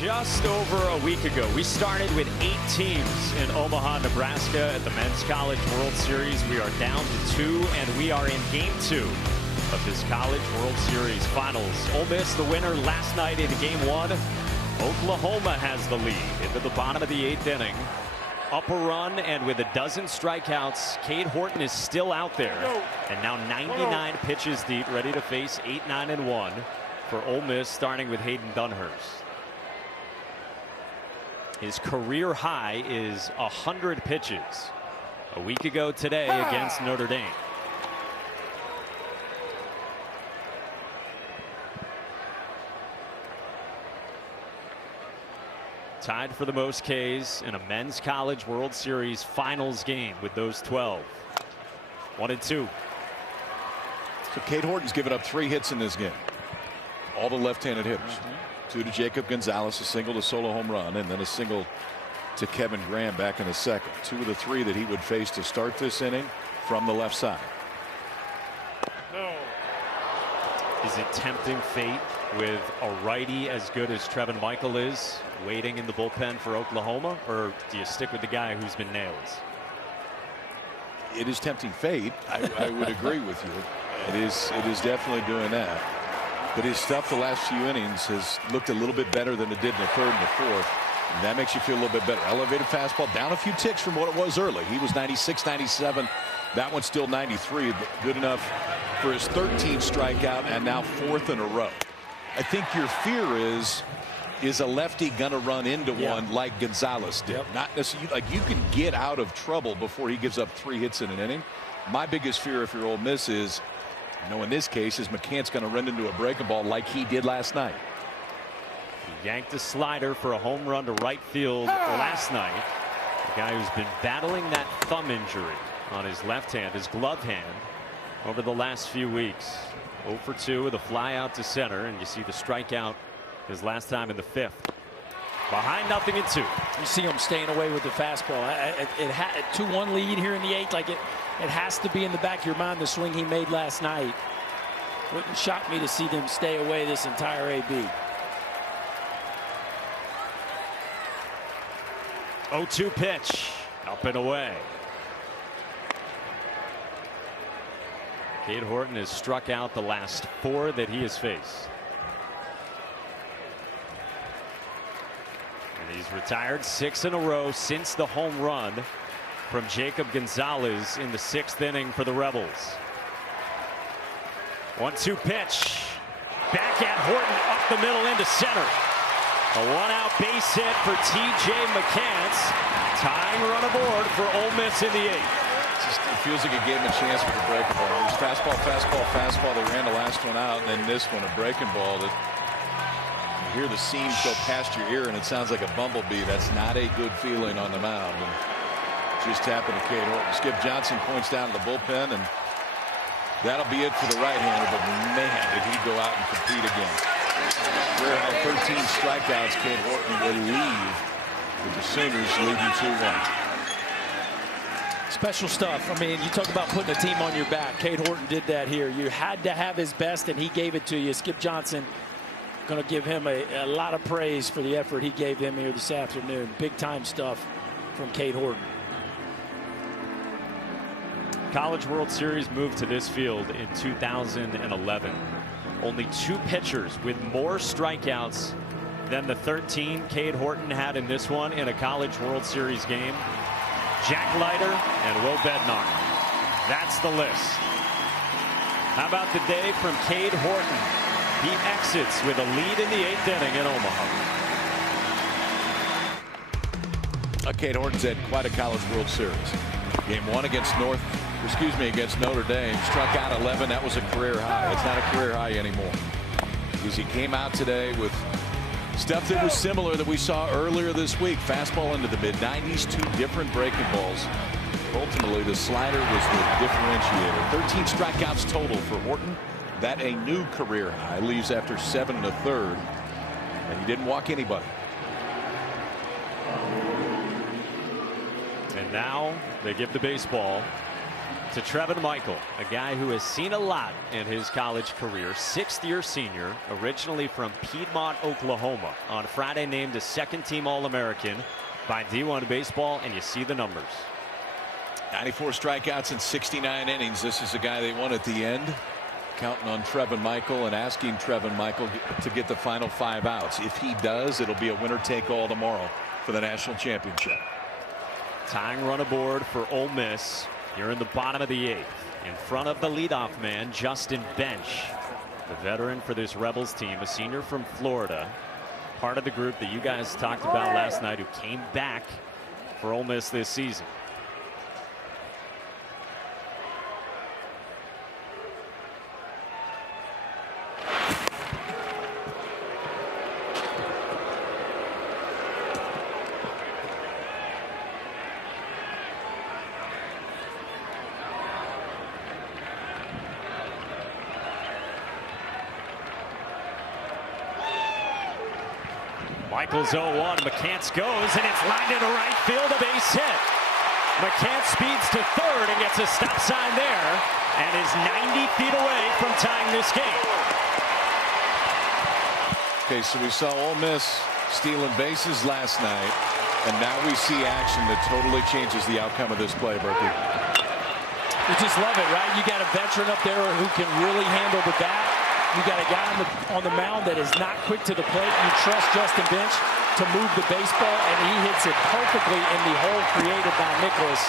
Just over a week ago, we started with 8 teams in Omaha, Nebraska at the Men's College World Series. We are down to 2, and we are in Game 2 of this College World Series Finals. Ole Miss, the winner last night in Game 1. Oklahoma has the lead into the bottom of the 8th inning. Up a run, and with a dozen strikeouts, Cade Horton is still out there. And now 99 pitches deep, ready to face 8, 9, and 1 for Ole Miss, starting with Hayden Duncan. His career high is 100 pitches. A week ago today against Notre Dame. Tied for the most Ks in a Men's College World Series Finals game with those 12. 1-2. So Cade Horton's given up 3 hits in this game. All the left-handed hitters. 2 to Jacob Gonzalez, a single to solo home run, and then a single to Kevin Graham back in the second. 2 of the 3 that he would face to start this inning from the left side. Is it tempting fate with a righty as good as Trevor Michael is waiting in the bullpen for Oklahoma, or do you stick with the guy who's been nailed? It is tempting fate. I would agree with you. It is definitely doing that. But his stuff the last few innings has looked a little bit better than it did in the third and the fourth. And that makes you feel a little bit better. Elevated fastball down a few ticks from what it was early. He was 96, 97. That one's still 93, but good enough for his 13th strikeout and now 4th in a row. I think your fear is a lefty gonna run into one like Gonzalez did? Not necessarily. Like, you can get out of trouble before he gives up 3 hits in an inning. My biggest fear if you're Ole Miss is, in this case, is Mccann's going to run into a breaking ball like he did last night. He yanked a slider for a home run to right field last night. The guy who's been battling that thumb injury on his left hand, his glove hand, over the last few weeks. 0 for 2 with a fly out to center, and you see the strikeout his last time in the 5th. Behind 0-2. You see him staying away with the fastball. It had a 2-1 lead here in the 8th. Like it has to be in the back of your mind, the swing he made last night. Wouldn't shock me to see them stay away this entire AB. 0-2 pitch, up and away. Cade Horton has struck out the last 4 that he has faced. And he's retired 6 in a row since the home run from Jacob Gonzalez in the 6th inning for the Rebels. 1-2 pitch. Back at Horton, up the middle into center. A 1-out base hit for T.J. Mccann. Tying run aboard for Ole Miss in the 8th. It feels like it gave him a chance with a breaking ball. It was fastball, fastball, fastball. They ran the last one out, and then this one, a breaking ball that you hear the seams go past your ear, and it sounds like a bumblebee. That's not a good feeling on the mound. And just happened to Cade Horton. Skip Johnson points down to the bullpen, and that'll be it for the right-hander. But man, did he go out and compete again. Career high 13 strikeouts. Cade Horton will leave with the Sooners leading 2-1. Special stuff. I mean, you talk about putting a team on your back. Cade Horton did that here. You had to have his best, and he gave it to you. Skip Johnson going to give him a lot of praise for the effort he gave them here this afternoon. Big time stuff from Cade Horton. College World Series moved to this field in 2011. Only 2 pitchers with more strikeouts than the 13 Cade Horton had in this one in a College World Series game. Jack Leiter and Will Bednar. That's the list. How about the day from Cade Horton? He exits with a lead in the 8th inning in Omaha. Cade Horton's had quite a College World Series. Game 1 against against Notre Dame. Struck out 11. That was a career high. It's not a career high anymore. Because he came out today with stuff that was similar that we saw earlier this week. Fastball into the mid-90s, 2 different breaking balls. Ultimately, the slider was the differentiator. 13 strikeouts total for Horton. That a new career high. Leaves after 7 1/3. And he didn't walk anybody. And now they give the baseball to Trevor Michael, a guy who has seen a lot in his college career. 6th-year senior, originally from Piedmont, Oklahoma. On Friday named a second-team All-American by D1 Baseball, and you see the numbers. 94 strikeouts in 69 innings. This is a guy they won at the end. Counting on Trevor Michael and asking Trevor Michael to get the final 5 outs. If he does, it'll be a winner-take-all tomorrow for the national championship. Tying run aboard for Ole Miss here in the bottom of the 8th. In front of the leadoff man, Justin Bench, the veteran for this Rebels team, a senior from Florida, part of the group that you guys talked about last night, who came back for Ole Miss this season. Michael's 0-1. Mccann goes, and it's lined into right field, a base hit. Mccann speeds to third and gets a stop sign there, and is 90 feet away from tying this game. Okay, so we saw Ole Miss stealing bases last night, and now we see action that totally changes the outcome of this play, Berkey. You just love it, right? You got a veteran up there who can really handle the bat. You got a guy on the mound that is not quick to the plate. You trust Justin Bench to move the baseball, and he hits it perfectly in the hole created by Nicholas.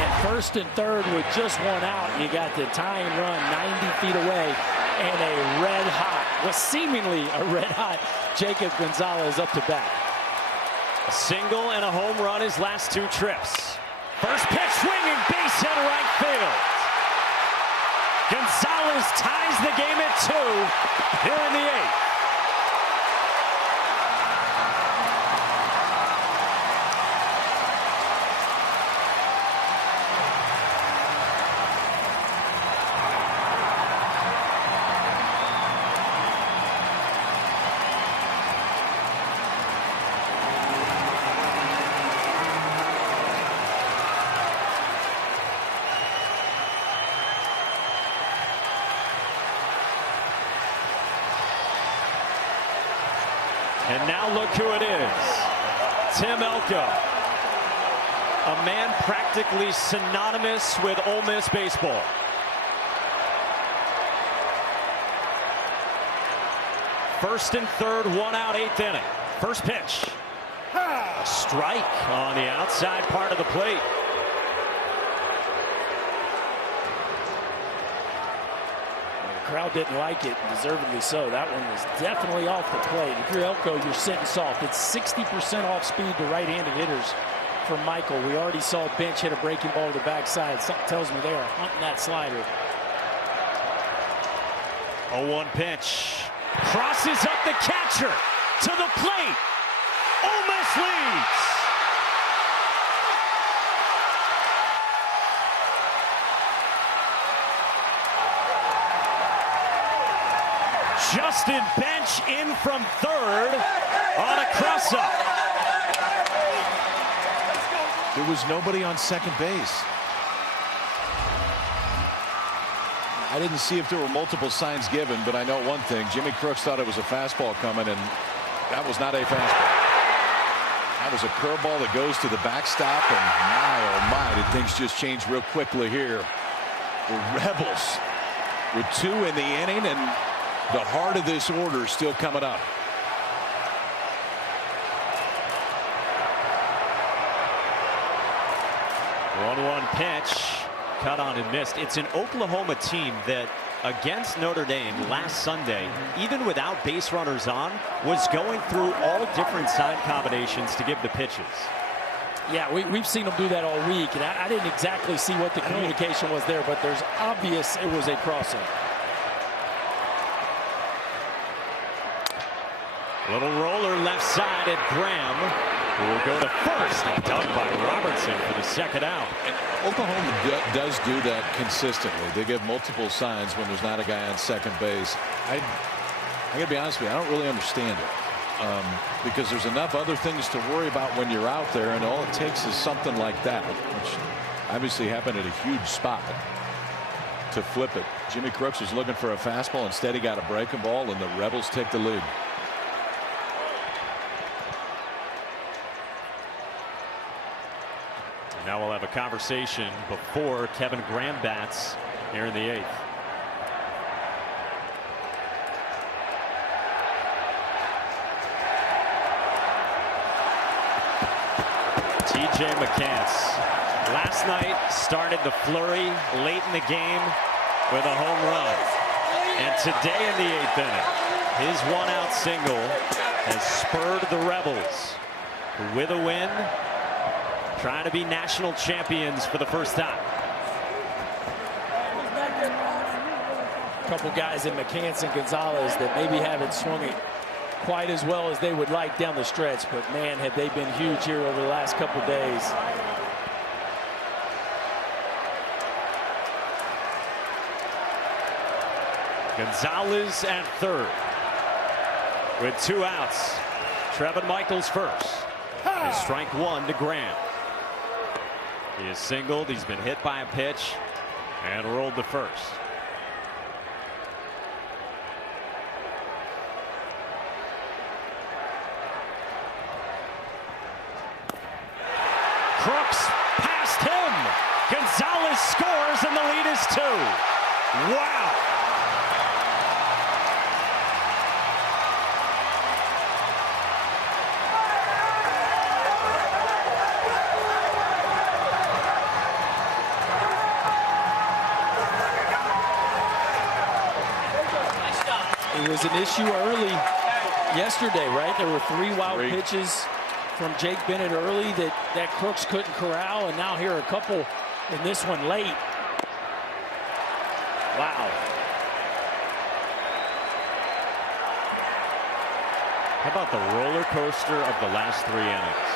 And first and third with just one out, you got the tying run 90 feet away, and a red-hot, well, seemingly a red-hot Jacob Gonzalez up to bat. A single and a home run his last 2 trips. First pitch swinging, base hit right field. Gonzalez ties the game at 2 here in the 8th. And now look who it is. Tim Elko, a man practically synonymous with Ole Miss baseball. First and third, 1 out, 8th inning. First pitch. A strike on the outside part of the plate. Crowd didn't like it, and deservedly so. That one was definitely off the plate. If you're Elko, you're sitting soft. It's 60% off speed to right-handed hitters for Michael. We already saw Bench hit a breaking ball to the backside. Something tells me they are hunting that slider. 0-1 pitch. Crosses up the catcher to the plate. Ole Miss leads. Justin Bench in from third on a cross-up. There was nobody on second base. I didn't see if there were multiple signs given, but I know one thing. Jimmy Crooks thought it was a fastball coming, and that was not a fastball. That was a curveball that goes to the backstop, and my, oh my, did things just change real quickly here. The Rebels with 2 in the inning, and the heart of this order still coming up. One pitch, cut on and missed. It's an Oklahoma team that, against Notre Dame last Sunday, even without base runners on, was going through all different side combinations to give the pitches. Yeah, we've seen them do that all week, and I didn't exactly see what the communication was there, but there's obvious it was a crossover. Little roller left side at Graham, who will go to first, and dug by Robertson for the second out. And Oklahoma does do that consistently. They give multiple signs when there's not a guy on second base. I gotta be honest with you, I don't really understand it. Because there's enough other things to worry about when you're out there, and all it takes is something like that, which obviously happened at a huge spot. to flip it. Jimmy Crooks was looking for a fastball. Instead, he got a breaking ball, and the Rebels take the lead. Now we'll have a conversation before Kevin Graham bats here in the 8th. TJ Mccann last night started the flurry late in the game with a home run. And today in the 8th inning, his one-out single has spurred the Rebels with a win, trying to be national champions for the first time. A couple guys in Mccann and Gonzalez that maybe haven't swung it quite as well as they would like down the stretch, but man, have they been huge here over the last couple days. Gonzalez at third with 2 outs. Trevor Michael's first. And strike 1 to Graham. He is singled. He's been hit by a pitch and rolled to first. Crooks past him. Gonzalez scores and the lead is 2. Wow. It was an issue early yesterday, right? There were 3 wild pitches from Jake Bennett early that Crooks couldn't corral, and now here are a couple in this one late. Wow. How about the roller coaster of the last 3 innings?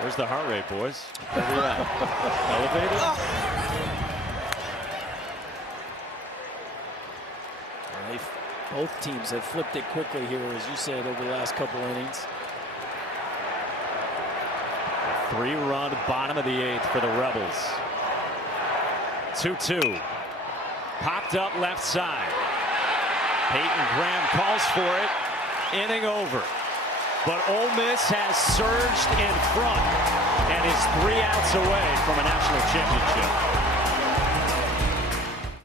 Where's the heart rate, boys? Where we at? Elevated? Both teams have flipped it quickly here, as you said, over the last couple innings. A 3-run bottom of the 8th for the Rebels. 2-2. Popped up left side. Hayden Graham calls for it. Inning over. But Ole Miss has surged in front and is 3 outs away from a national championship.